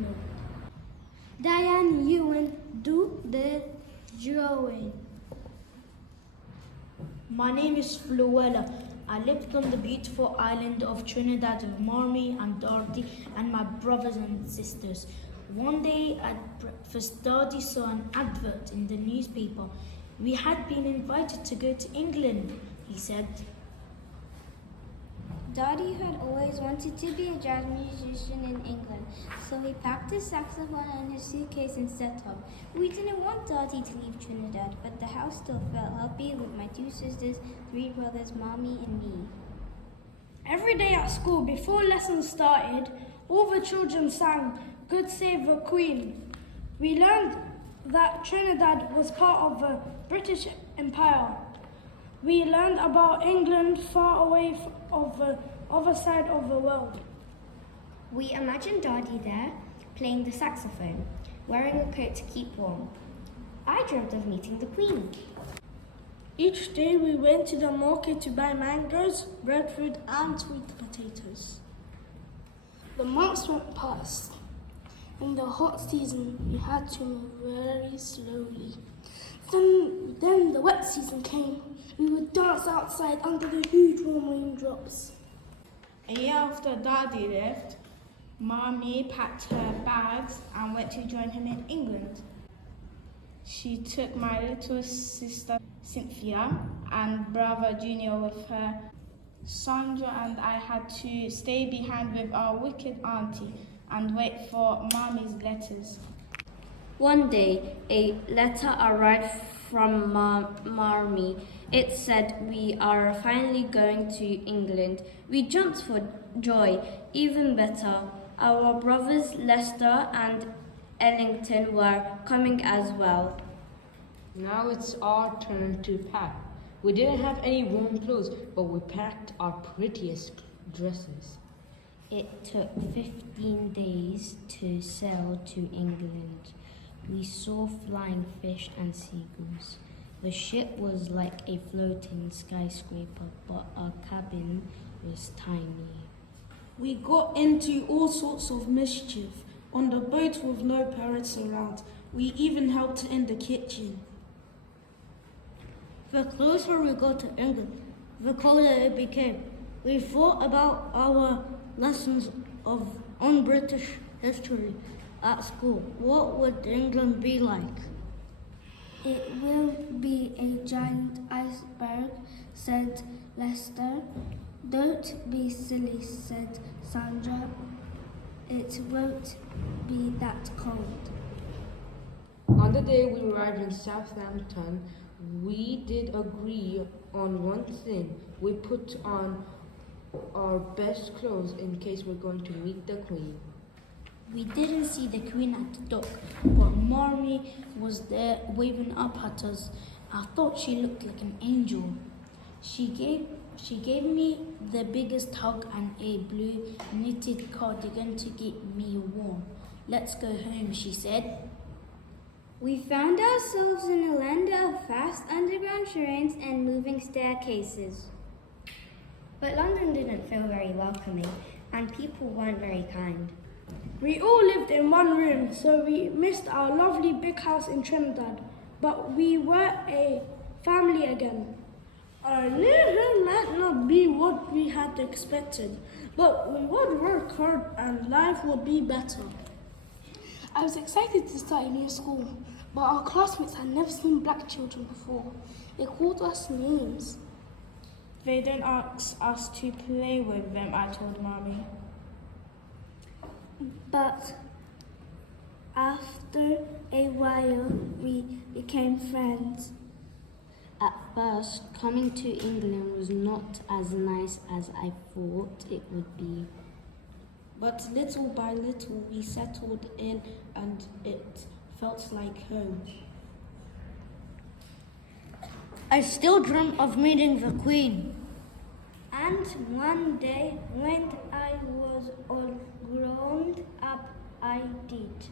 know. Diane, you will do the drawing. My name is Floella. I lived on the beautiful island of Trinidad with Mommy and Dorothy and my brothers and sisters. One day at breakfast, Daddy saw an advert in the newspaper. We had been invited to go to England, he said. Daddy had always wanted to be a jazz musician in England, so he packed his saxophone in his suitcase and set off. We didn't want Daddy to leave Trinidad, but the house still felt happy with my 2 sisters, 3 brothers, Mommy and me. Every day at school, before lessons started, all the children sang "God Save the Queen." We learned that Trinidad was part of the British Empire. We learned about England far away of the other side of the world. We imagined Daddy there, playing the saxophone, wearing a coat to keep warm. I dreamt of meeting the Queen. Each day we went to the market to buy mangoes, breadfruit and sweet potatoes. The months went past. In the hot season, we had to move very slowly. Then the wet season came. We would dance outside under the huge warm raindrops. A year after Daddy left, Mommy packed her bags and went to join him in England. She took my little sister Cynthia and brother Junior with her. Sandra and I had to stay behind with our wicked auntie and wait for Mommy's letters. One day, a letter arrived from Mommy. It said, "We are finally going to England." We jumped for joy. Even better, our brothers Lester and Ellington were coming as well. Now it's our turn to pack. We didn't have any warm clothes, but we packed our prettiest dresses. It took 15 days to sail to England. We saw flying fish and seagulls. The ship was like a floating skyscraper, but our cabin was tiny. We got into all sorts of mischief on the boat with no parents around. We even helped in the kitchen. The closer we got to England, the colder it became. We thought about our lessons on British history at school. What would England be like? It will be a giant iceberg, said Lester. Don't be silly, said Sandra. It won't be that cold. On the day we arrived in Southampton, we did agree on one thing. We put on our best clothes in case we're going to meet the Queen. We didn't see the Queen at the dock, but Mommy was there waving up at us. I thought she looked like an angel. She gave me the biggest hug and a blue knitted cardigan to keep me warm. "Let's go home," she said. We found ourselves in a land of fast underground trains and moving staircases. But London didn't feel very welcoming, and people weren't very kind. We all lived in one room, so we missed our lovely big house in Trinidad. But we were a family again. Our new might not be what we had expected, but we would work hard and life would be better. I was excited to start a new school, but our classmates had never seen black children before. They called us names. They don't ask us to play with them, I told Mommy. But after a while, we became friends. At first, coming to England was not as nice as I thought it would be. But little by little, we settled in and it felt like home. I still dream of meeting the Queen. And one day, when I was all grown up, I did.